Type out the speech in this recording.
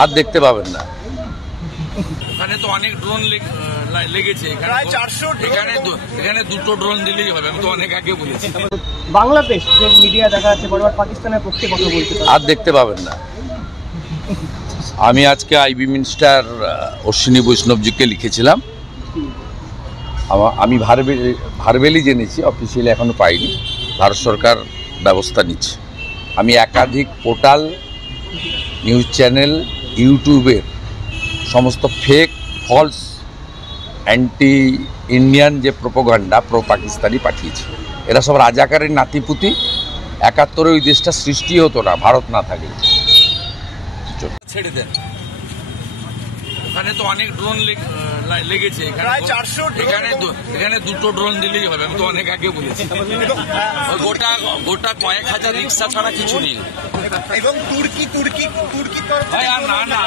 আর দেখতে পাবেন না। ওখানে তো অনেক ড্রোন লেগেছে, এখানে দুটো ড্রোন দিলেই হবে। আমি তো অনেক আগে বলেছি। বাংলাদেশ যে মিডিয়া দেখা যাচ্ছে বড় পাকিস্তানের পক্ষে কথা বলতে আর দেখতে পাবেন না। আমি আজকে আইবি মিনিস্টার অশ্বিনী বৈষ্ণবজিকে লিখেছিলাম। আমি ভারবেলি জেনেছি, অফিসিয়ালি এখনো পাইনি। ভারত সরকার ব্যবস্থা নিচ্ছে। আমি একাধিক পোর্টাল, নিউজ চ্যানেল, ইউটিউবের সমস্ত ফেক, ফলস, অ্যান্টি ইন্ডিয়ান যে প্রোপাগান্ডা প্রো পাকিস্তানি পাঠিয়েছি। এরা সব রাজাকারের নাতিপুতি। ৭১ ওই দেশটা সৃষ্টি হতো না ভারত না থাকলে। ছেড়ে দেন। ওখানে তো অনেক ড্রোন লেগেছে, এখানে দুটো ড্রোন দিলেই হবে। আমি তো অনেক আগে বলেছি। গোটা কয়েক হাজার রিক্সা ছাড়া কিছু নেই। এবং তুর্কি না